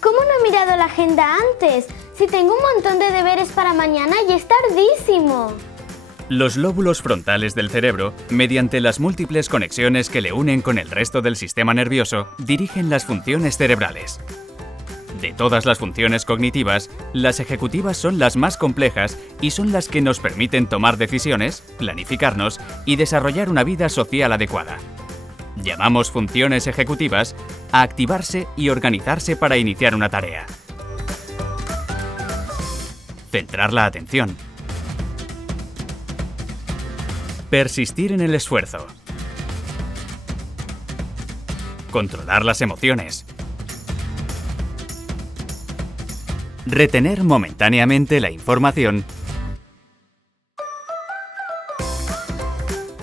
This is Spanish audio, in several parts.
¿Cómo no he mirado la agenda antes? Si tengo un montón de deberes para mañana y es tardísimo. Los lóbulos frontales del cerebro, mediante las múltiples conexiones que le unen con el resto del sistema nervioso, dirigen las funciones cerebrales. De todas las funciones cognitivas, las ejecutivas son las más complejas y son las que nos permiten tomar decisiones, planificarnos y desarrollar una vida social adecuada. Llamamos funciones ejecutivas a activarse y organizarse para iniciar una tarea. Centrar la atención. Persistir en el esfuerzo. Controlar las emociones. Retener momentáneamente la información.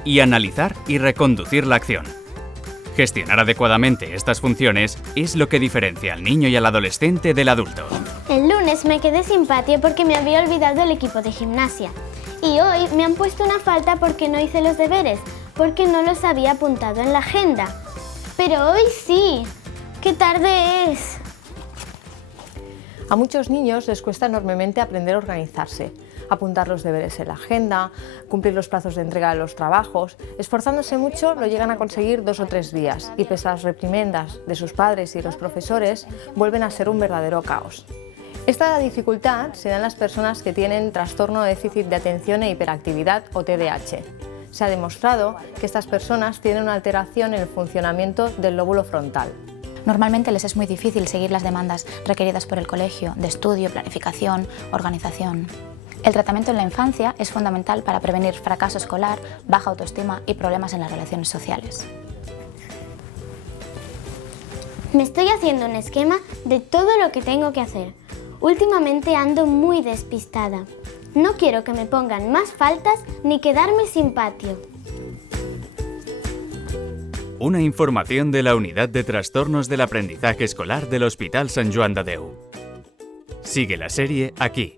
Y analizar y reconducir la acción. Gestionar adecuadamente estas funciones es lo que diferencia al niño y al adolescente del adulto. El lunes me quedé sin patio porque me había olvidado el equipo de gimnasia. Y hoy me han puesto una falta porque no hice los deberes, porque no los había apuntado en la agenda. Pero hoy sí. ¡Qué tarde es! A muchos niños les cuesta enormemente aprender a organizarse, apuntar los deberes en la agenda, cumplir los plazos de entrega de los trabajos. Esforzándose mucho lo llegan a conseguir 2 o 3 días y pese a las reprimendas de sus padres y los profesores, vuelven a ser un verdadero caos. Esta dificultad se da en las personas que tienen trastorno de déficit de atención e hiperactividad o TDAH. Se ha demostrado que estas personas tienen una alteración en el funcionamiento del lóbulo frontal. Normalmente les es muy difícil seguir las demandas requeridas por el colegio de estudio, planificación, organización. El tratamiento en la infancia es fundamental para prevenir fracaso escolar, baja autoestima y problemas en las relaciones sociales. Me estoy haciendo un esquema de todo lo que tengo que hacer. Últimamente ando muy despistada. No quiero que me pongan más faltas ni quedarme sin patio. Una información de la Unidad de Trastornos del Aprendizaje Escolar del Hospital Sant Joan de Déu. Sigue la serie aquí.